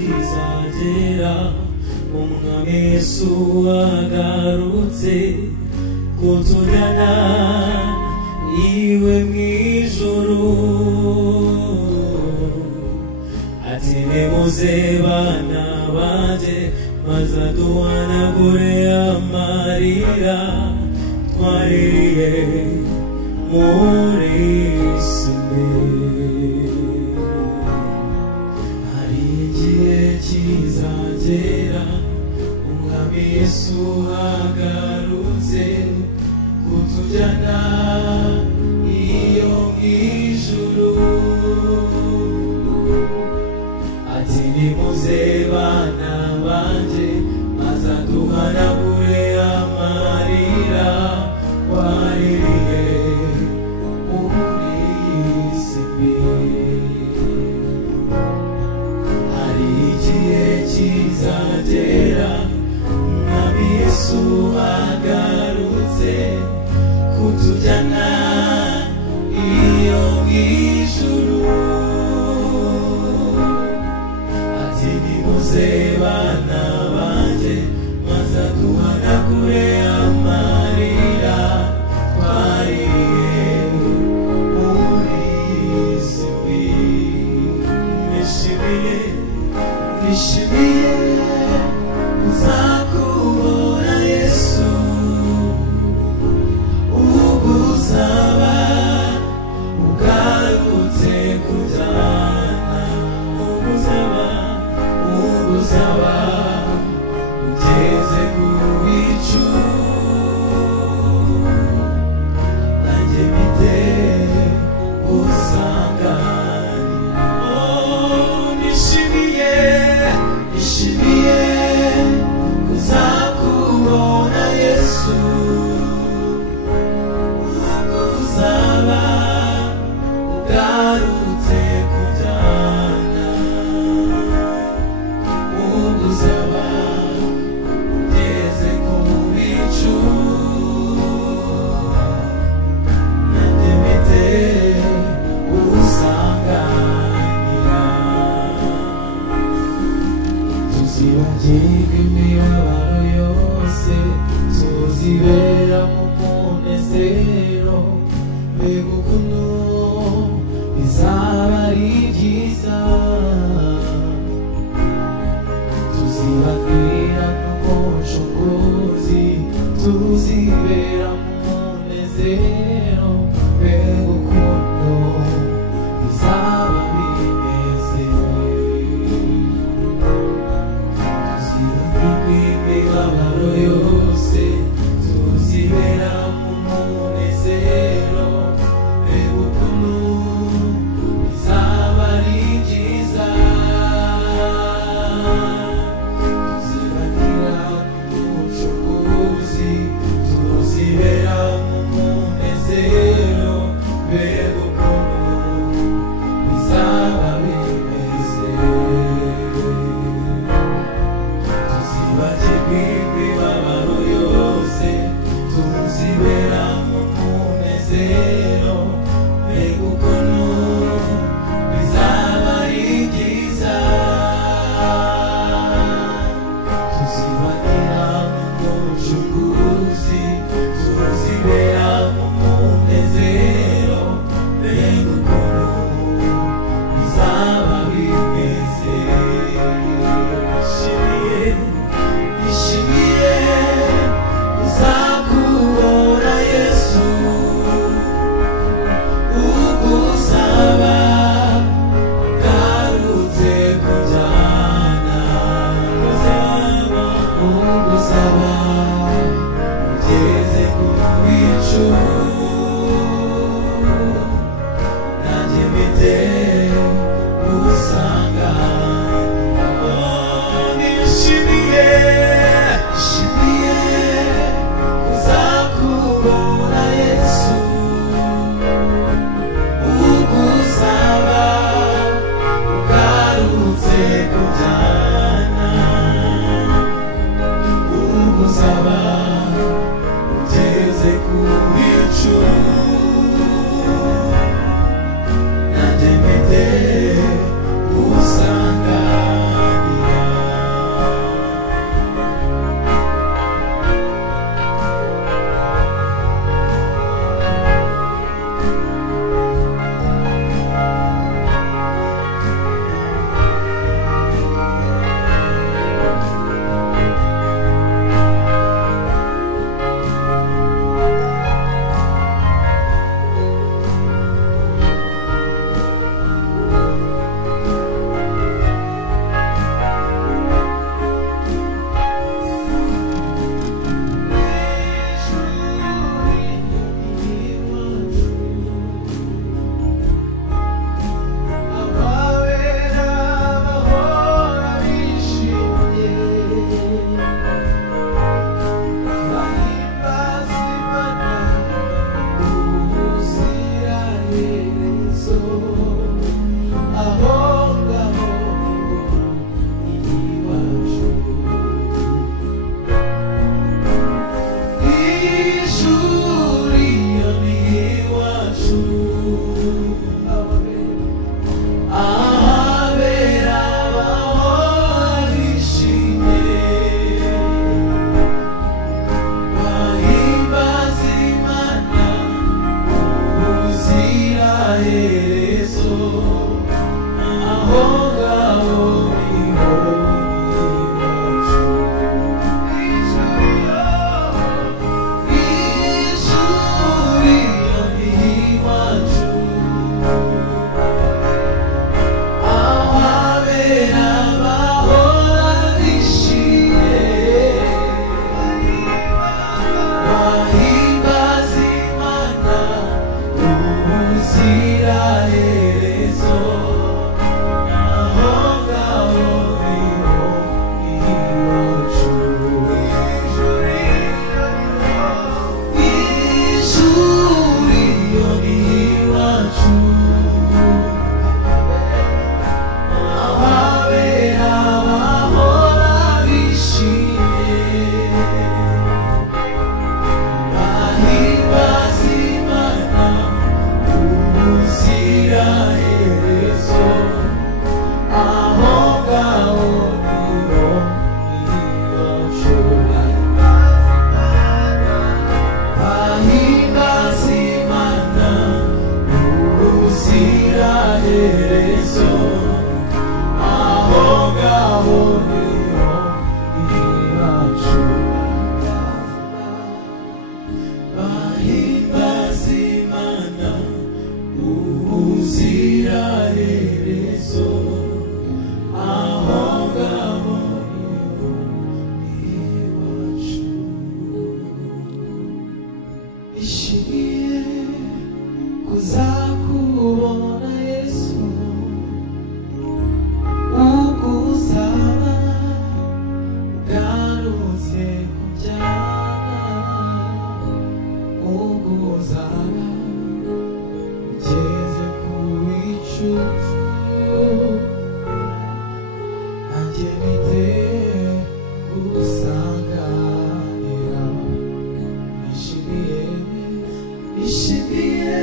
kizagera umwami Yesu agarutse kutujyana iwe mw'ijuru ati nimuze bana banje maze aduhanagure amarira twaririye muri isi mbi hari igihe kizagera umwami Yesu agarutse kutujyana iyo mw'ijuru ati nimuze bana banje maze aduhanagure amarira twaririye muri isi mbi hari igihe kizagera umwami Yesu agarutse kutujyana iyo mw'ijuru ati nimuze bana banje maze aduhanagure amarira twaririye muri isi mbi nishimiye kuzakubona Yesu ubuzaba ugarutse kujyana ubuzaba ugeze ku bicu nanjye mite usanganira nishimiye kuzakubona Yesu ubuzaba ugarutse kujyana ubuzaba ugeze ku bicu nanjye mite usanganira tuzibagirwa imibabaro yose tuzibera mu munezero mbega ukuntu bizaba ari byiza tuzibabwira n'umucunguzi tuzibera mu munezero mbega ukuntu bizaba bimeze tuzibagirwa imibabaro yose tuzibera mu munezero mbega ukuntu bizaba ari byiza tuzibagirwa n'umucunguzi tuzibera mu munezero iherezo aho ngaho niho iwacu bahimbaza Imana ubuziraherezo aho ngaho niho iwacu ishimiye kuzakubona Yesu ukuzaba ugarutse kunjyana ukuzaba ugeze ku icucu nanjye mpite gusanganira ishimiye